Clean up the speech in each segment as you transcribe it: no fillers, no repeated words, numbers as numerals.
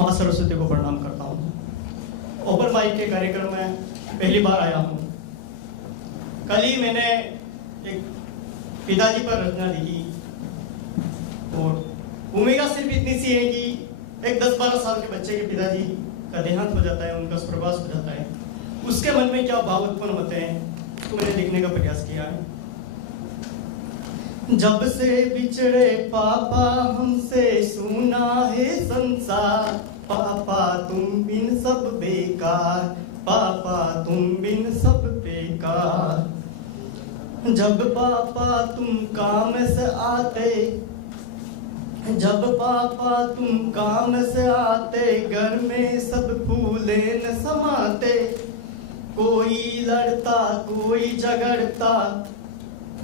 माँ सरस्वती को प्रणाम करता हूँ। ओपन माइक के कार्यक्रम में पहली बार आया हूँ। कल ही मैंने एक पिताजी पर रचना लिखी और भूमिका सिर्फ इतनी सी है कि एक 10-12 साल के बच्चे के पिताजी का देहांत हो जाता है, उनका स्वर्गवास हो जाता है, उसके मन में क्या भाव उत्पन्न होते हैं तो मैंने लिखने का प्रयास किया है। जब से बिछड़े पापा हमसे सुना है संसार, पापा तुम बिन सब बेकार, पापा तुम बिन सब बेकार। जब पापा तुम काम से आते, जब पापा तुम काम से आते, घर में सब फूले न समाते। कोई लड़ता कोई झगड़ता,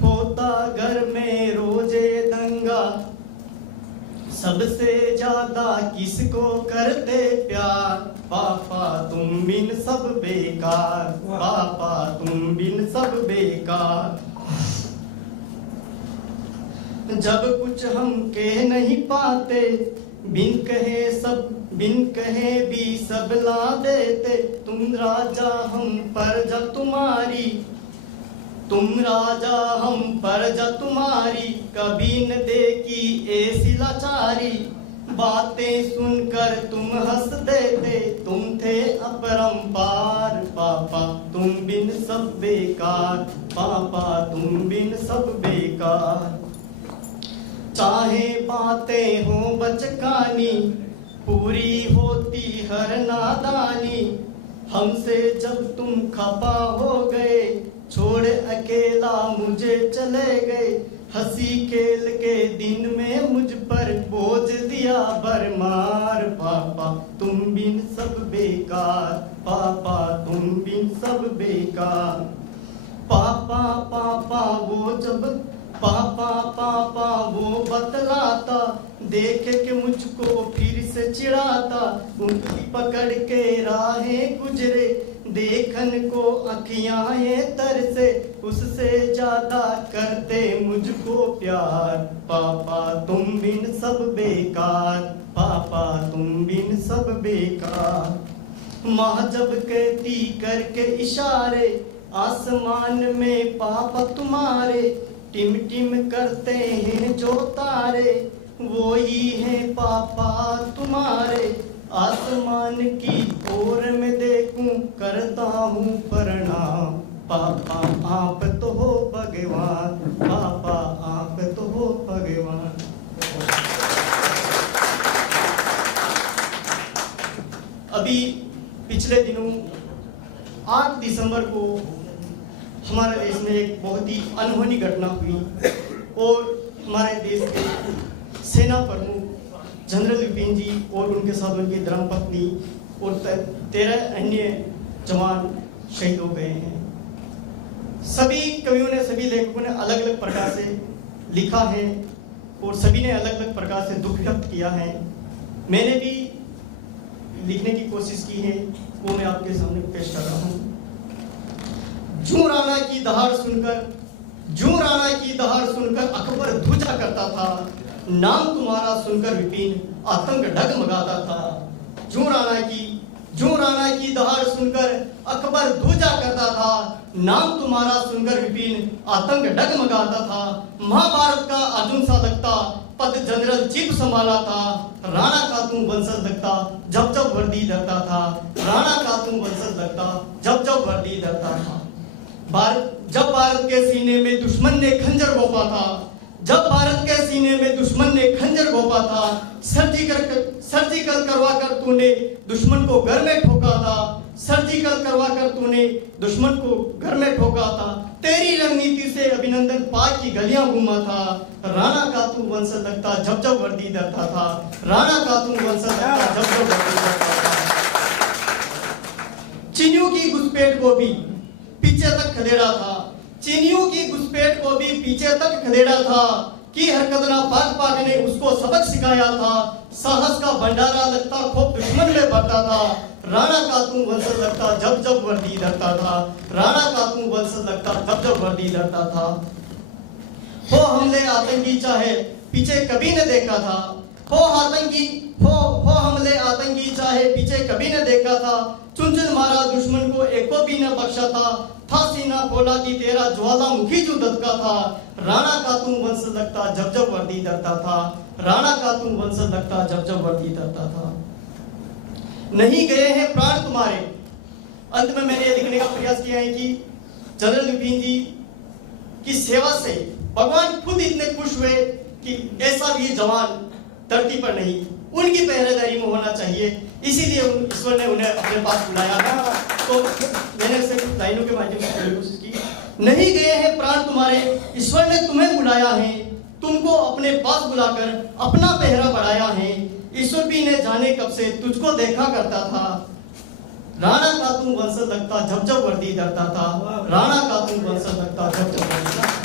होता घर में रोजे दंगा। सबसे ज्यादा किसको करते प्यार, पापा तुम बिन सब बेकार, पापा तुम बिन सब बेकार। जब कुछ हम कह नहीं पाते, बिन कहे भी सब ला देते। तुम राजा हम प्रजा तुम्हारी, तुम राजा हम प्रजा तुम्हारी, कभी न देखी ऐसी लाचारी। बातें सुनकर तुम हंस देते, तुम थे अपरंपार, पापा तुम बिन सब बेकार, पापा तुम बिन सब बेकार। चाहे बातें हो बचकानी, पूरी होती हर नादानी। हमसे जब तुम खफा हो गए, छोड़ अकेला मुझे चले गए। हंसी खेल के दिन में मुझ पर बोझ दिया भरमार, पापा तुम बिन सब बेकार, पापा तुम बिन सब बेकार। पापा पापा वो जब पापा पापा वो बतलाता, देख के मुझको फिर से चिढ़ाता। उंगली पकड़ के राहें गुजरे, देखन को अखियां ये तरसे। उससे ज्यादा करते मुझको प्यार, पापा तुम बिन सब बेकार, पापा तुम बिन सब बेकार। माँ जब कहती करके इशारे, आसमान में पापा तुम्हारे। टिम टिम करते हैं जो तारे, वो ही हैं पापा तुम्हारे। आसमान की ओर में देखूं करता हूँ प्रणाम, पापा आप तो हो भगवान, पापा आप तो हो भगवान। अभी पिछले दिनों 8 दिसंबर को हमारे देश में एक बहुत ही अनहोनी घटना हुई और हमारे देश के सेना प्रमुख जनरल विपिन जी और उनके साथ उनकी धर्मपत्नी और 13 अन्य जवान शहीद हो गए हैं। सभी कवियों ने, सभी लेखकों ने अलग अलग प्रकार से लिखा है और सभी ने अलग अलग प्रकार से दुख व्यक्त किया है। मैंने भी लिखने की कोशिश की है, वो मैं आपके सामने पेश कर रहा हूँ। जूं राणा की दहाड़ सुनकर, जूं राणा की दहाड़ सुनकर अकबर ध्वजा करता था। नाम तुम्हारा सुनकर विपिन आतंक डगमगाता था। जूं राणा की दहाड़ सुनकर अकबर ध्वजा करता था। नाम तुम्हारा सुनकर विपिन आतंक डगमगाता था। महाभारत का अर्जुन सा लगता, पद जनरल चीफ संभाला था। राणा का तुम वंशज लगता, जब जब वर्दी धरता था। राणा का तुम वंशज लगता, जब जब वर्दी धरता था। जब भारत के सीने में दुश्मन ने खंजर घोंपा था, जब भारत के सीने में दुश्मन ने खंजर घोंपा था। सर्जिकल करवा कर तूने दुश्मन को घर में ठोका था। सर्जिकल करवा कर तूने दुश्मन को घर में ठोका था। तेरी रणनीति से अभिनंदन पाक की गलियां घूमा था। राणा का तू वंशज लगता, जब जब वर्दी धरता था। राणा का तू वंशज लगता, जब जब वर्दी धरता था। चीनियों की घुसपैठ को भी पीछे तक खदेड़ा था। चीनियों की घुसपैठ को भी पीछे तक खदेड़ा था। की हरकत ना पाक ने उसको सबक सिखाया था। साहस का भंडारा लगता, खूब दुश्मन में भरता था। राणा का तू वंशज लगता, जब जब वर्दी धरता था। राणा का तू वंशज लगता, जब जब वर्दी धरता था। हो हमले आतंकी चाहे पीछे कभी न देखा था। हो हमले आतंकी कभी न देखा था, चुन चुन मारा दुश्मन को, एक को भी न बख्शा था, फांसी न फौलादी तेरा ज्वालामुखी जो दबका था, राणा का तू वंश लगता जब जब वर्दी धरता था, राणा का तू वंश लगता जब जब वर्दी धरता था। नहीं गए हैं प्राण तुम्हारे। अंत में मैंने लिखने का प्रयास किया है कि जनरल विपिन जी की सेवा से भगवान खुद इतने खुश हुए कि ऐसा भी जवान धरती पर नहीं, उनकी पहरेदारी में होना चाहिए, इसीलिए ईश्वर ने उन्हें अपने पास बुलाया था। तो मैंने उसे कुछ लाइनों के माध्यम से कहने की कोशिश की। नहीं गए हैं प्राण तुम्हारे, ईश्वर ने तुम्हें बुलाया है, तुमको अपने पास बुलाकर अपना पहरा बढ़ाया है। ईश्वर भी ने जाने कब से तुझको देखा करता था, राणा का तू वंश लगता जब जब वर्दी धरता था, राणा का तू वंश लगता जब जब वर्दी